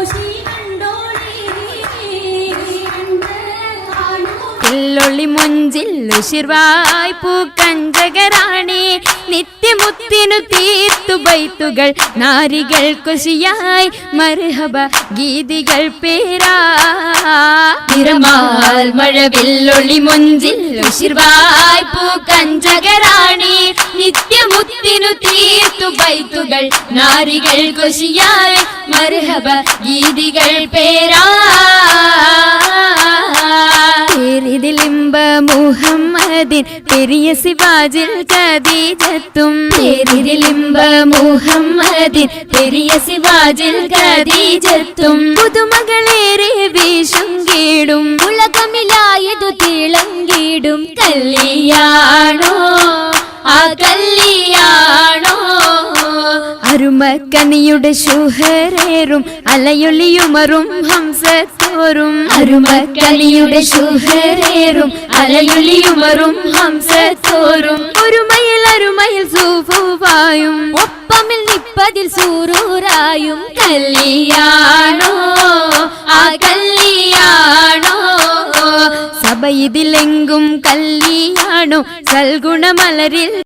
楚心。怡 വെല്ലുള്ളി മുഞ്ചിൽ ഉശിർവായ് പൂക്കഞ്ചകരാണി നിത്യമുത്തിനു തീർത്തു ബൈത്തുകൾ നാരികൾ കുശിയായി മർഹബ ഗീതികൾ പേരാ തിരമാൽ മഴ വെല്ലുള്ളി മുഞ്ചിൽ ഉശിർവായ് പൂക്കഞ്ചകരാണി നിത്യമുത്തിനു തീർത്തു ബൈത്തുകൾ നാരികൾ കുശിയായി മർഹബ ഗീതികൾ പേരാ മുഹമ്മദിൻ പെരിയ സിവാജിൽ ഖദീജത്തും. ലിംബ മുഹമ്മദിൻ പെരിയ സിവാജിൽ ഖദീജത്തും. പുതുമകളേറെ വീശും മുളകമില്ലായതു ഉലകമിലായതു തിളങ്ങിടും. കല്ലിയാണോ ആ കല്ലിയാണോ അരുമക്കനിയുടെ ശുഹരേറും അലയൊളിയുമറും ഹംസത്തോറും. അരുമക്കനിയുടെ ശുഹരേറും അലയൊളിയുമറും ഹംസത്തോറും. ഒരുമയിൽ അരുമയിൽ സൂഫുവായും ഒപ്പമിൽ നിപ്പതിൽ സൂറൂറായും കല്ലിയാണോ ആ കല്ലിയാണോ സഭ ഇതിലെങ്കും കല്ലിയാണോ സൽഗുണമലരിൽ